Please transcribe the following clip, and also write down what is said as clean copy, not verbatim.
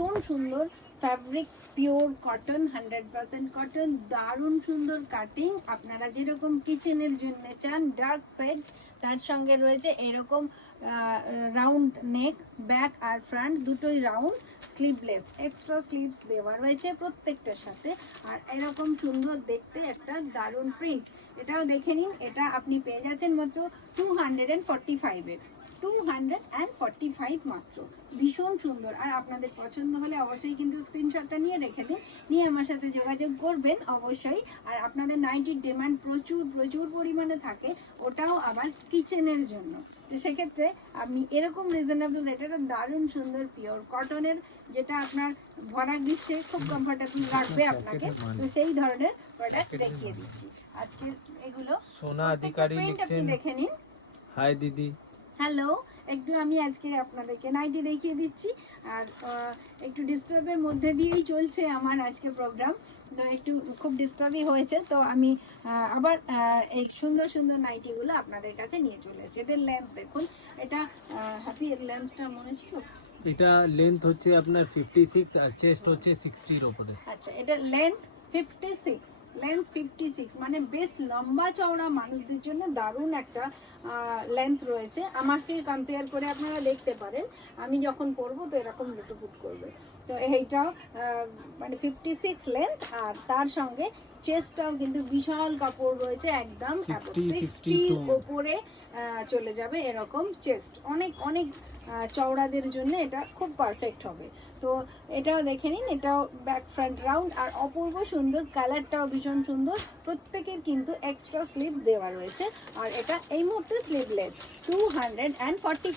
ভীষণ সুন্দর fabric, pure cotton, 100% cotton, দারুণ সুন্দর কাটিং। আপনারা যেরকম কিচেনের জন্য চান ডার্ক ফেড, তার সঙ্গে রয়েছে এরকম রাউন্ড নেক, ব্যাক আর ফ্রন্ট দুটোই রাউন্ড, স্লিভলেস, এক্সট্রা স্লিভস দেওয়া রয়েছে প্রত্যেকটার সাথে। আর এরকম সুন্দর দেখতে একটা দারুণ প্রিন্ট। এটাও দেখে নিন, এটা আপনি পেয়ে যাচ্ছেন মাত্র 245-এর, 245 মাত্র। ভীষণ সুন্দর। আর আপনাদের পছন্দ হলে অবশ্যই কিন্তু স্ক্রিনশটটা নিয়ে রেখে দিন, নিয়ে আমার সাথে যোগাযোগ করবেন অবশ্যই। আর আপনাদের নাইটির ডিমান্ড প্রচুর প্রচুর পরিমাণে থাকে, ওটাও আবার কিচেনের জন্য। তো সেক্ষেত্রে আপনি এরকম রিজনেবল রেটের দারুণ সুন্দর পিওর কটনের, যেটা আপনার ভরা গ্রীষ্মে খুব কমফোর্টেবল লাগবে আপনাকে, তো সেই ধরনের প্রোডাক্ট দেখিয়ে দিচ্ছি আজকে। এগুলো সোনা অধিকারী লিখছেন, দেখে নিন। হাই দিদি। হ্যালো, একটু আমি আজকে আপনাদেরকে নাইটি দেখিয়ে দিচ্ছি। আর একটু ডিস্টার্বের মধ্যে দিয়েই চলছে আমার আজকে প্রোগ্রাম, তো একটু খুব ডিস্টার্বই হয়েছে। তো আমি আবার এই সুন্দর সুন্দর নাইটিগুলো আপনাদের কাছে নিয়ে চলে এসেছি। এদের লেন্থ দেখুন, এটা হ্যাপি, এর লেন্থটা মনে ছিল? এটা লেন্থ হচ্ছে আপনার 56 আর চেস্ট হচ্ছে 60 এর উপরে। আচ্ছা, এটা লেন্থ 56, লেন্থ 56, মানে বেশ লম্বা চওড়া মানুষদের জন্য দারুণ একটা লেন্থ রয়েছে। আমাকে কম্পেয়ার করে আপনারা দেখতে পারেন, আমি যখন পরবো তো এরকম লুটুপুট করবে। তো এইটাও মানে 56 লেন্থ, আর তার সঙ্গে চেস্টটাও কিন্তু বিশাল কাপড় রয়েছে, একদম 60 ওপরে চলে যাবে এরকম চেস্ট। অনেক অনেক চওড়াদের জন্য এটা খুব পারফেক্ট হবে। তো এটাও দেখে নিন, এটাও ব্যাক ফ্রন্ট রাউন্ড, আর অপূর্ব সুন্দর, কালারটাও ভীষণ সুন্দর। প্রত্যেকের কিন্তু এক্সট্রা স্লিভ দেওয়া রয়েছে, আর এটা এই মুহূর্তে স্লিভলেস, 245